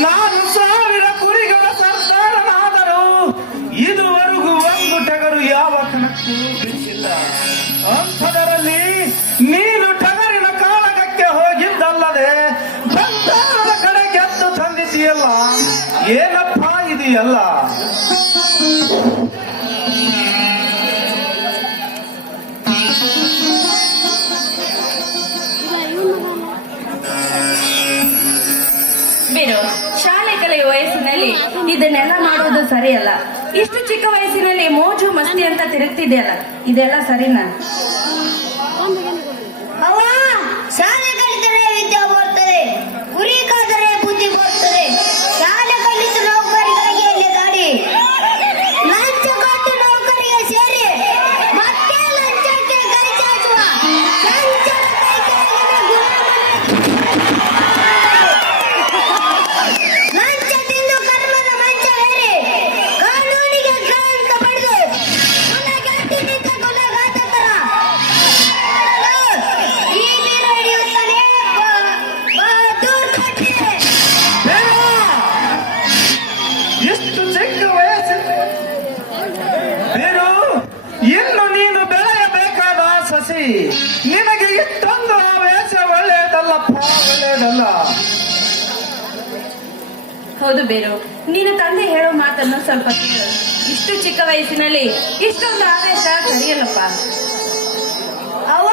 ನಾನು ಸಾವಿರ ಕುರಿಗಳ ಸರ್ದಾರನಾದರೂ ಇದುವರೆಗೂ ಒಂದು ಟಗರು ಯಾವ ಕಣಕ್ಕೂ ಅಂಥದರಲ್ಲಿ ನೀನು ಟಗರಿನ ಕಾಳಗಕ್ಕೆ ಹೋಗಿದ್ದಲ್ಲದೆ ಬಂಗಾರದ ಕಡೆ ಗೆದ್ದು ತಂದಿದ್ದೀಯಲ್ಲ, ಏನಪ್ಪ ಇದೆಯಲ್ಲ? ಬಿಡು ಈ ವಯಸ್ಸಿನಲ್ಲಿ ಇದನ್ನೆಲ್ಲ ಮಾಡೋದು ಸರಿಯಲ್ಲ. ಇಷ್ಟು ಚಿಕ್ಕ ವಯಸ್ಸಿನಲ್ಲಿ ಮೋಜು ಮಸ್ತಿ ಅಂತ ತಿರುಗ್ತಿದೆಯಲ್ಲ ಇದೆಲ್ಲ ಸರಿನಾ? ಸಸಿ ನಿನಗೆ ಇಷ್ಟೊಂದು ವೇಷ ಒಳ್ಳೆಯದಲ್ಲಪ್ಪ ಒಳ್ಳೆಯದಲ್ಲ ಹೌದು ಬೇರು ನಿನ್ನ ತಂದೆ ಹೇಳೋ ಮಾತನ್ನು ಸ್ವಲ್ಪ ಕೇಳು. ಇಷ್ಟು ಚಿಕ್ಕ ವಯಸ್ಸಿನಲ್ಲಿ ಇಷ್ಟೊಂದು ಆವೇಶ ಸರಿಯಲ್ಲಪ್ಪ. ಅವ್ವ!